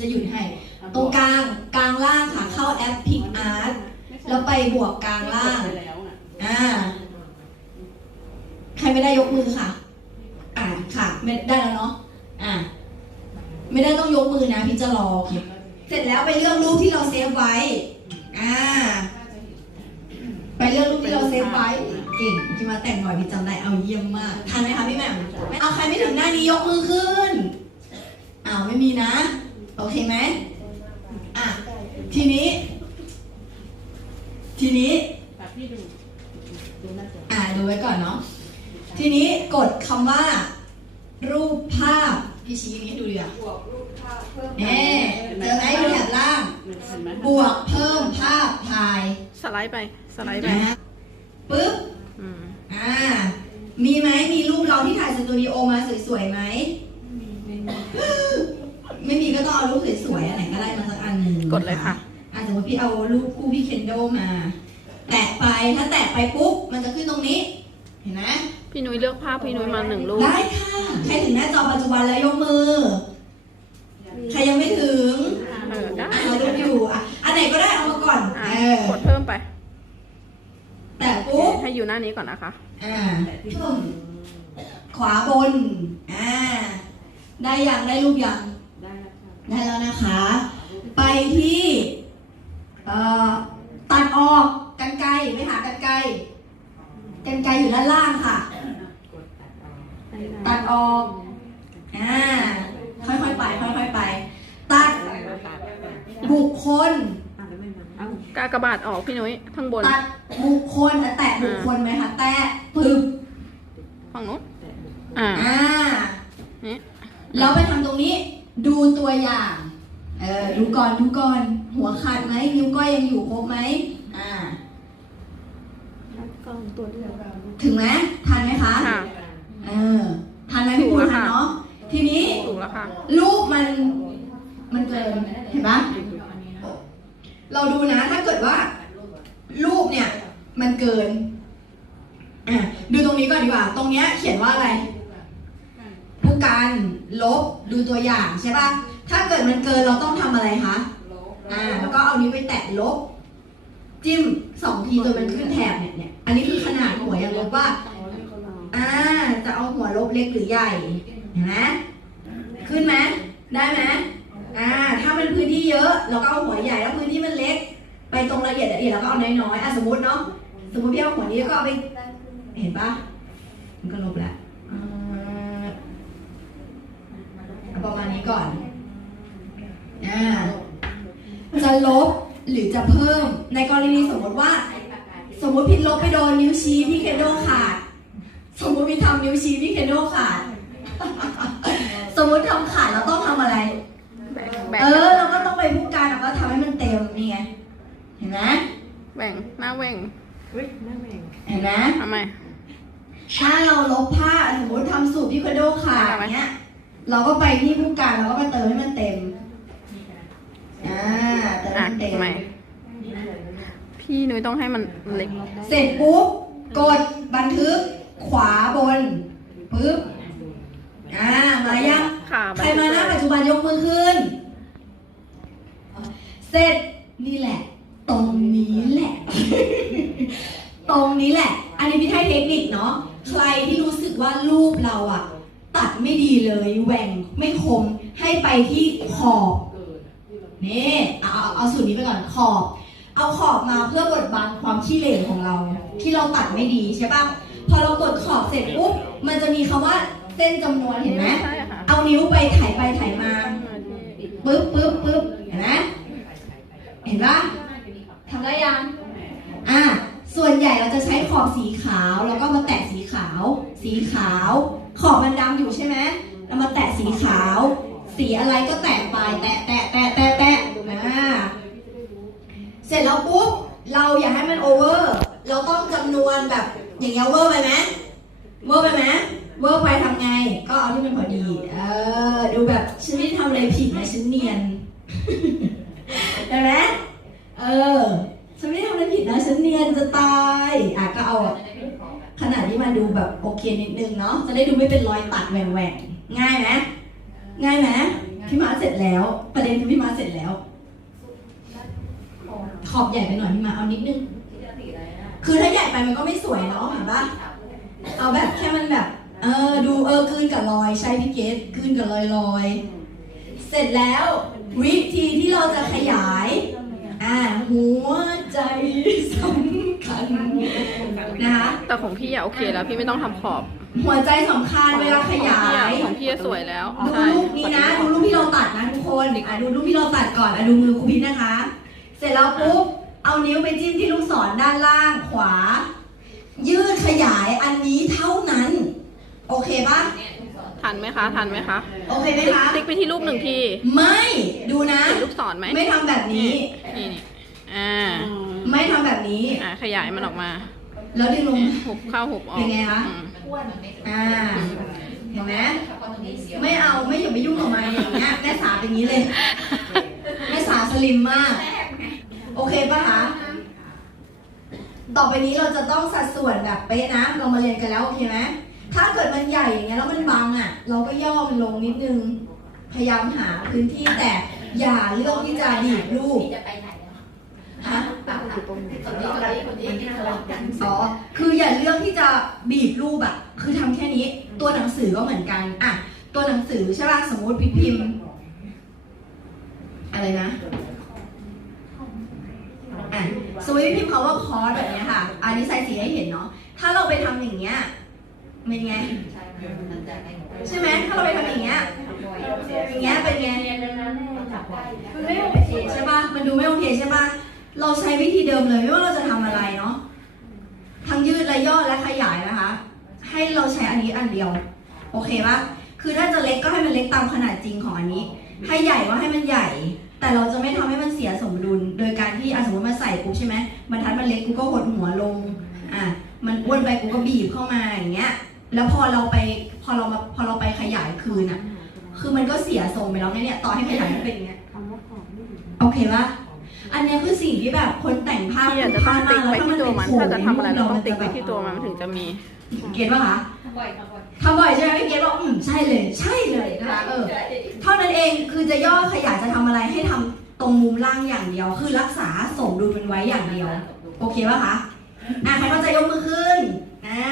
จะหยุดให้ ตรงกลางกลางล่างค่ะเข้าแอป Pick Art แล้วไปบวกกลางล่างไปแล้วน่ะอ่าใครไม่ได้ยกมือค่ะ อ่าค่ะ ไม่ได้แล้วเนาะอ่าไม่ได้ต้องยกมือนะพี่จะรอโอเคเสร็จแล้วไปเลือกรูปที่เราเซฟไว้อ่าไปเลือกรูปที่เราเซฟไว้เก่งที่มาแต่งบ่อยพี่จำได้เอาเยี่ยมมากทันไหมคะพี่แหม่มเอาใครไม่ถึงหน้านี้ยกมือขึ้นอ้าวไม่มีนะ โอเคไหมอะ ทีนี้ ทีนี้แบบพี่ดูดูหน้าจออ่าดูไว้ก่อนเนาะ ทีนี้กดคำว่า รูปภาพ พี่ชี้อย่างนี้ให้ดูดีอะบวกรูปภาพเพิ่มเอ๊เจอไหมดูแถบล่างเห็นไหมบวกเพิ่มภาพถ่าย สไลด์ไป สไลด์ไปนะปึ๊บอืมอ่า มีไหมมีรูปเราที่ถ่ายสตูดิโอมาสวยๆไหมไม่มีก็ต้อง เอารูปสวยๆอันไหนก็ได้มาสักอันหนึ่งกดเลยค่ะอะสมมติพี่เอารูปคู่พี่เคนโดมา แตะไปถ้าแตะไปปุ๊บมันจะขึ้นตรงนี้ เห็นไหมพี่นุ้ยเลือกภาพพี่นุ้ยมาหนึ่งรูปได้ค่ะใครถึงหน้าจอปัจจุบันแล้วยกมือ ใครยังไม่ถึงเออได้อะเราดูอยู่อะอันไหนก็ได้เอามาก่อนอะเออกดเพิ่มไป แต่โอเคปุ๊บให้อยู่หน้านี้ก่อนนะคะ อ่าเพิ่มขวาบนอ่าได้ยังได้รูปยังได้แล้วค่ะ ได้แล้วนะคะ ไปที่เอ่อตัดออกกันไกลไม่หากันไกลกันไกลอยู่ด้านล่างค่ะกดตัดออกตัดออกอ่าค่อยๆไปค่อยๆไป ตัดบุคคลเอ้ากากบาทออกพี่นุ้ยข้างบน ตัดบุคคลอะแตะบุคคลไหมคะแตะปึ๊บฝั่งนู้นอ่าอ่านี่แล้วไปทำตรงนี้ ดูตัวอย่างเออดูก่อนดูก่อน หัวขาดไหมนิ้วก้อยยังอยู่ครบไหมอ่าถึงไหมทันไหมคะค่ะเออทันไหมพี่ถูปูกแล้วทันค่ะเนาะทีนี้ถูกแล้วค่ะรูปมัน มันเกินเห็นปะเราดูนะถ้าเกิดว่า รูปเนี่ย มันเกินอะดูตรงนี้ก่อนดีกว่า ตรงเนี้ยเขียนว่าอะไรผู้ การลบดูตัวอย่างใช่ปะถ้าเกิดมันเกินเราต้องทำอะไรคะลบอ่าแล้วก็เอานิ้วไปแตะลบ จิ้มสองทีจนมันขึ้นแถบเนี่ยเนี่ยอันนี้คือขนาดหัวอยังลบว่าอ่าจะเอาหัวลบเล็กหรือใหญ่เห็นไหมขึ้นไหมได้ไหมอ่าถ้ามันพื้นที่เยอะ เราก็เอาหัวใหญ่แล้วพื้นที่มันเล็ก ไปตรงละเอียดละเอียดแล้วก็เอาน้อยๆอะสมมติเนาะสมมติพี่เอาหัวนี้แล้วก็เอาไป เห็นปะมันก็ลบแล้วอ่าเอาประมาณนี้ ก่อนอ่าจะลบหรือจะเพิ่ม ในกรณีสมมติว่า สมมติพี่ลบไปโดนนิ้วชี้พี่เคนโดขาด สมมติพี่ทำนิ้วชี้พี่เคนโดขาด สมมติทำขาดเราต้องทำอะไรแบ่งแบ่งเออเราก็ต้องไปผู้การเราก็ทำให้มันเต็มนี่ไง เห็นไหมแบ่งหน้าแบ่งเฮ้ยหน้าแมงเห็นไหมทำไมถ้าเราลบผ้าสมมติทำสูตรพี่เคนโดขาดเนี้ย เราก็ไปที่ผู้การเราก็มาเติมให้มันเต็ม อ่าเติมให้อะมันเต็มทำไมพี่นุ้ยต้องให้มันเล็ก เสร็จปุ๊บกดบันทึกขวาบนปึ๊บอ่ามายังค่ะใครมาหน้าปัจจุบันยกมือขึ้น เสร็จนี่แหละ ตรงนี้แหละ ตรงนี้แหละ อันนี้พี่ให้เทคนิคเนาะใครที่รู้สึกว่ารูปเราอะ ตัดไม่ดีเลยแหว่งไม่คมให้ไปที่ขอบนี่เอาเอาเอาสูตรนี้ไปก่อนขอบ เอาขอบมาเพื่อบดบังความขี้เหร่ของเรา ที่เราตัดไม่ดีใช่ปะพอเรากดขอบเสร็จปุ๊บมันจะมีคำว่าเส้นจำนวนเห็นไหมใช่ค่ะเอานิ้วไปไถ่ายไปไถ่ายมาปึ๊บปึ๊บปึ๊บเห็นไหมเห็นปะทำได้ยังอะส่วนใหญ่เราจะใช้ขอบสีขาวแล้วก็มาแตะสีขาว สีขาว ขอบมันดำอยู่ใช่ไหมเรามาแตะสีขาว สีอะไรก็แตะไป แตะแตะแตะแตะแตะนะเสร็จแล้วปุ๊บ เราอย่าให้มันโอเวอร์ เราต้องจำนวนแบบอย่างเงี้ยเวอร์ไปไหมเวอร์ไปไหมเวอร์ไปทำไง ก็เอาที่มันพอดี เออ ดูแบบฉันไม่ได้ทำอะไรผิดนะฉันเนียน เห็นไหมเออ ฉันไม่ได้ทำอะไรผิดนะฉันเนียนจะตาย อะก็เอาขนาดที่ มาดูแบบโอเคนิดนึงเนาะจะได้ดูไม่เป็นรอยตัดแหว่งๆง่ายไหมง่ายไหมพี่มาเสร็จแล้ว ประเด็นคือพี่มาเสร็จแล้ว ขอบใหญ่ไปหน่อยพี่มาเอานิดนึงคือถ้าใหญ่ไปมันก็ไม่สวยเนาะเห็นปะเอาแบบแค่มันแบบเออดูเออกลืนกับรอยใช่พี่เกดกลืนกับรอยรอยเสร็จแล้ว วิธีที่เราจะขยาย อ่าหัวใจสำคัญ นะคะ แต่ของพี่อะโอเคแล้ว พี่ไม่ต้องทำขอบ หัวใจสำคัญเวลาขยาของพี่อะยของพี่อะสวยแล้วดูใช่รูปนี้นะ ดูรูปที่เราตัดนะทุกคนอะดูรูปที่เราตัดก่อนอะดูมือครูพิษนะคะ เสร็จแล้วปุ๊บ เอานิ้วไปจิ้มที่ลูกศรด้านล่างขวา ยืดขยายอันนี้เท่านั้น โอเคปะทันไหมคะ ทันไหมคะโอเคไหมติ๊กคะ ติ๊กไปที่รูปหนึ่งทีไม่ดูนะ เห็นลูกศรไหมไม่ทำแบบนี้ นี่นี่อ่า ไม่ทำแบบนี้ อ่าขยายมันออกมา แล้วดึงลงหุบเข้าหุบออกเป็นไงคะอืมอ่าเห็นไหมไม่เอาไม่อย่าไปยุ่งกับมันอย่างเงี้ยแม่สาเป็นอย่างนี้เลยแม่สาสลิมมาก โอเคปะคะต่อไปนี้เราจะต้องสัดส่วนแบบเป๊ะนะ เรามาเรียนกันแล้วโอเคไหมถ้าเกิดมันใหญ่อย่างเงี้ยแล้วมันบังอะ เราก็ย่อมันลงนิดนึง พยายามหาพื้นที่แต่อย่าเลือกที่จะดีดรูปจะไปไหนแล้วฮะคนนี้คนนี้คนนี้ที่ทะเลาะกันอ๋อ คืออย่าเลือกที่จะบีบรูปอะคือทำแค่นี้ ตัวหนังสือก็เหมือนกันอะตัวหนังสือใช่ป่ะ สมมติพี่พิมพ์ อะไรนะอะสมมติพี่พิมพ์คำว่าคอร์สแบบเนี้ยค่ะ อันนี้ใส่สีให้เห็นเนาะ ถ้าเราไปทำอย่างเงี้ยเป็นไง ใช่ไหมถ้าเราไปทำอย่างเงี้ยอย่างเงี้ยเป็นไงมันไม่โอเคใช่ป่ะ มันดูไม่โอเคใช่ป่ะ เราใช้วิธีเดิมเลยไม่ว่าเราจะทำอะไรเนาะทั้งยืดและย่อและขยายนะคะ ให้เราใช้อันนี้อันเดียว โอเคปะคือถ้าจะเล็กก็ให้มันเล็กตามขนาดจริงของอันนี้ ให้ใหญ่ก็ให้มันใหญ่ แต่เราจะไม่ทำให้มันเสียสมดุล โดยการที่อะสมมติมาใส่ปุ๊บใช่ไหมบรรทัดมันเล็กกูก็หดหัวลงอะมันอ้วนไปกูก็บีบเข้ามาอย่างเงี้ย แล้วพอเราไปพอเรามาพอเราไปขยายคืนอะ คือมันก็เสียทรงไปแล้วไงเนี่ย ต่อให้ขยายมันเป็นอย่างเงี้ยคำว่าขอบไม่ดีโอเคปะ อันนี้คือสิ่งที่แบบคนแต่งภาพที่อามาแล้วงติ๊กไปที่ตัมัน ถ้าจะทำอะไรเราต้องติ๊กไปที่ตัวมันถึงจะมี เก็ตป่ะคะทำบ่อยทำบ่อยใช่ไหมเก็ตบอกอืมใช่เลย ใช่เลยนะคะเออเท่านั้นเองคือจะย่อขยายจะทำอะไรให้ทำตรงมุมล่างอย่างเดียว คือรักษาสมดุลมันไว้อย่างเดียว โอเคป่ะคะอะใครเข้าใจยกมือขึ้นอ่า